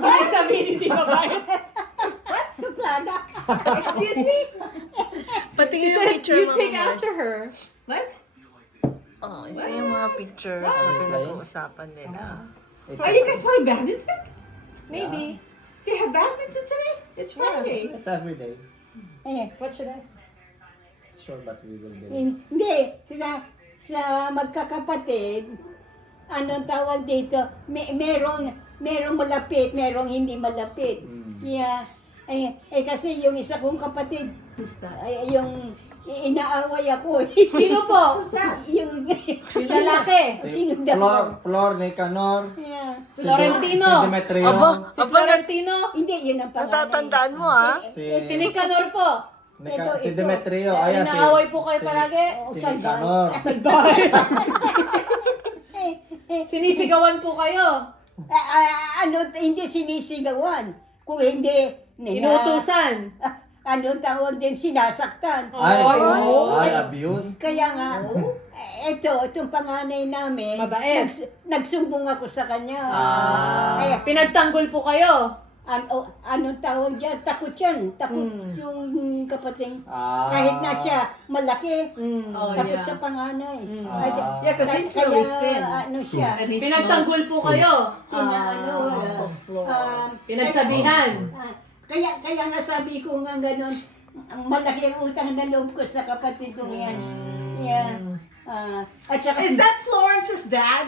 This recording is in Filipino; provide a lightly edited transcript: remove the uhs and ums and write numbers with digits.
Ay, sabihin hindi mabait. What? Suplada? Excuse me? Patingin She yung said, picture you mo. take Mars. after her. What? Oh, ito yung mga pictures na pinag-uusapan nila. Are you guys playing badminton? Maybe. They have badminton today? It's Friday. It's every day. What should I? Sure, but we will get it. Hindi, sa magkakapatid, anong tawag dito, merong malapit, merong hindi malapit. Yeah. Kasi yung isa kong kapatid, yung inaaway ako. Sino po? yung Yung lalaki. sino daw? Flor, Nicanor, Yeah. Florentino. si Demetrio, Si Florentino. Hindi, yun ang pangalan. Natatandaan mo, ha? Si Nicanor po. si ito. Demetrio, Inaaway po kayo palagi. Si Nicanor. Sinisigawan po kayo. Hindi sinisigawan. Kung hindi, Inuutusan. anong tawag din, sinasaktan. Ay, abuse. Kaya nga, itong panganay namin, Mabait. nagsumbong ako sa kanya. Eh, Pinagtanggol po kayo. anong tawag dyan? Takot yan. Takot yung kapatid. Kahit na siya malaki, takot sa panganay. Yeah, 'cause he's really thin. Ano siya, And he's Pinagtanggol po kayo. Pinagsabihan. Kaya nga sabi ko nga ganun, ang malaki ang utang na loob ko sa kapatid kong yan. Yeah. At saka, Is that Florence's dad?